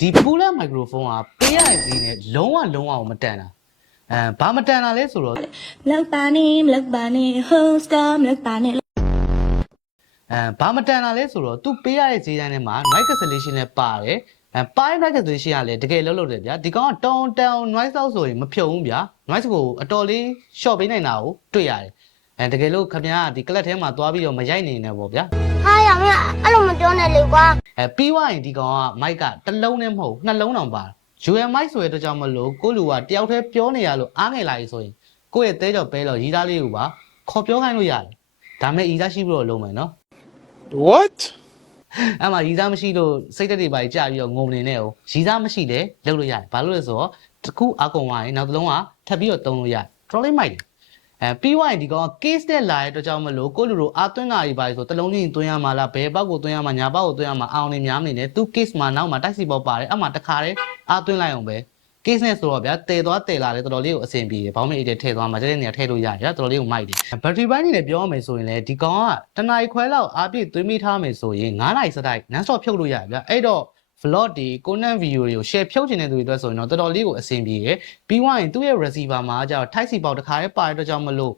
ဒီပူလက်မိုက်ခရိုဖုန်းကပေးရတဲ့ဈေးနဲ့လုံးဝကိုမတန်တာဘာမတန်တာလဲဆိုတော့ Look bunny, who's come, look bunny. ဘာမတန်တာလဲဆိုတော့သူပေးရတဲ့ဈေးတိုင်းထဲမှာ noise cancellation နဲ့ပါတယ်ပိုင်း noise cancellation ကလည်းတကယ်လုံးတယ်ဗျာဒီကောင်ကတောင် noise လောက်ဆိုရင်မဖြုံဘူးဗျာ noise ကိုအတော်လေး short ပေးနိုင်တာကိုတွေ့ရတယ်တကယ်လို့ခင်ဗျားဒီ club ထဲမှာသွားပြီးတော့မရိုက်နေနဲ့ပေါ့ဗျာ ဟာရမင်းအဲ့လိုမပြောနဲ့လေကွာ ပြီးသွားရင်ဒီကောင်က mic ကတစ်လုံးနဲ့မဟုတ်နှလုံးတောင်ပါတယ် UM mic ဆိုတဲ့အတွက်ကြောင့်မလို့ကိုလူကတယောက်တည်းပြောနေရလို့အားငယ်လာပြီဆိုရင်ကိုယ့်ရဲ့သဲကြော်ပဲလို့ရီးသားလေးကိုပါခေါ်ပြောခိုင်းလို့ရတယ်ဒါမဲ့ရီးသားရှိပြီးတော့လုံးမယ်နော် What? အဲ့မှာရီးသားမရှိလို့စိတ်တက်တွေပါကြာပြီးတော့ငုံနေနေအောင်ရီးသားမရှိလေလုပ်လို့ရတယ်ဘာလို့လဲဆိုတော့တစ်ခုအကုန်သွားရင်နောက်တစ်လုံးကထပ်ပြီးတော့တုံးလို့ရတယ်တော်လေးမိုက်တယ်ပြီးသွားရင်ဒီကောင် case နဲ့လာတဲ့အတွက်ကြောင့်မလို့ကိုလူတို့အာသွင်းတာကြီးပါဆိုတလုံးချင်းသွင်းရမှာလားဘယ်ဘောက်ကိုသွင်းရမှာညာဘောက်ကိုသွင်းရမှာအောင်နေများမနေနဲ့သူ case မှာနောက်မှာတိုက်စီပေါက်ပါတယ်အဲ့မှာတခါတည်းအာသွင်းလိုက်အောင်ပဲ case နဲ့ဆိုတော့ဗျာတည်သွားတည်လာတယ်တော်တော်လေးကိုအဆင်ပြေတယ်ဘောင်းမီအေးထည့်သွားမှာတဲ့နေရာထည့်လို့ရတယ်တော်တော်လေးကိုမိုက်တယ် battery ပိုင်းနေနဲ့ပြောရမယ်ဆိုရင်လေဒီကောင်ကတနားခွဲလောက်အားပြည့်သွင်းမိထားမယ်ဆိုရင်9နာရီစတိုက် non stop ဖြုတ်လို့ရတယ်ဗျာအဲ့တော့ vlog ဒီ content video တွေကို share ဖြုတ်ချင်တဲ့သူတွေအတွက်ဆိုရင်တော့တော်တော်လေးကိုအဆင်ပြေတယ်ပြီးွားရင်သူ့ရဲ့ receiver မှာကျတော့ type C ပေါက်တစ်ခါတည်းပါတဲ့အတွက်ကြောင့်မလို့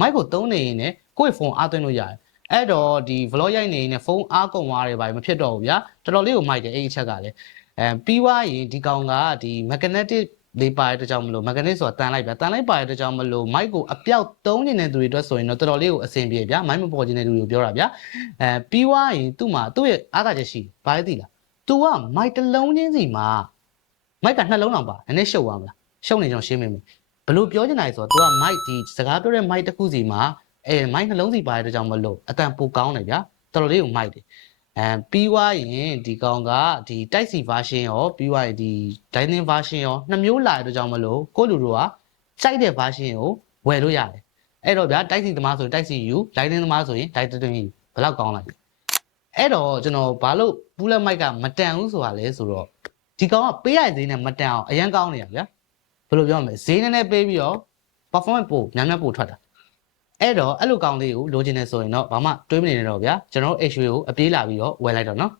mic ကိုသုံးနေရင်လည်းကိုယ့်ရဲ့ဖုန်းအားသွင်းလို့ရတယ်အဲ့တော့ဒီ vlog ရိုက်နေရင်လည်းဖုန်းအားကုန်သွားတယ်ဗျာမဖြစ်တော့ဘူးဗျာတော်တော်လေးကိုမိုက်တယ်အဲ့ဒီချက်ကလည်းပြီးွားရင်ဒီကောင်ကဒီ magnetic လေးပါတဲ့အတွက်ကြောင့်မလို့ magnetic ဆိုတာတန်လိုက်ဗျာတန်လိုက်ပါတဲ့အတွက်ကြောင့်မလို့ mic ကိုအပြောက်သုံးနေတဲ့သူတွေအတွက်ဆိုရင်တော့တော်တော်လေးကိုအဆင်ပြေဗျာ mic မပေါ်ခြင်းတဲ့သူတွေကိုပြောတာဗျာပြီးွားရင်သူ့မှာသူ့ရဲ့အားသာချက်ရှိဘာလဲသိလား तू က mic တစ်လုံးချင်းစီမှာ mic ကနှလုံးတောင်ပါနည်းနည်းရှုပ်သွားမလားရှုပ်နေကြောင်ရှင်းမိမယ်ဘလို့ပြောချင်တာလဲဆိုတော့ तू က mic ဒီစကားပြောတဲ့ mic တစ်ခုစီမှာmic နှလုံးစီပါတဲ့အတွက်ကြောင့်မလို့အတန်ပိုကောင်းတယ်ဗျာတော်တော်လေးကို mic တယ်ပြီးွားရင်ဒီကောင်ကဒီ type C version ရောပြီးွားရင်ဒီ lightning version ရောနှစ်မျိုးလာတဲ့အတွက်ကြောင့်မလို့ကိုလူတို့ကစိုက်တဲ့ version ကိုဝယ်လို့ရတယ်အဲ့တော့ဗျာ type C သမားဆိုရင် type C U lightning သမားဆိုရင် lightning U ဘယ်လောက်ကောင်းလိုက်အဲ့တော့ကျွန်တော်ဘာလို့ဘူးလက်မိုက်ကမတန်ဘူးဆိုတာလဲဆိုတော့ဒီကောင်ကပေးရတဲ့ဈေးနဲ့မတန်အောင်အရန်ကောင်းနေရဗျာဘယ်လိုပြောမလဲဈေးနည်းနည်းပေးပြီးတော့ performance ပိုများများပိုထွက်တာအဲ့တော့အဲ့လိုကောင်းလေးကိုလိုချင်နေဆိုရင်တော့ဘာမှတွေးမနေနဲ့တော့ဗျာကျွန်တော်တို့ HU ကိုအပြေးလာပြီးတော့ဝယ်လိုက်တော့နော်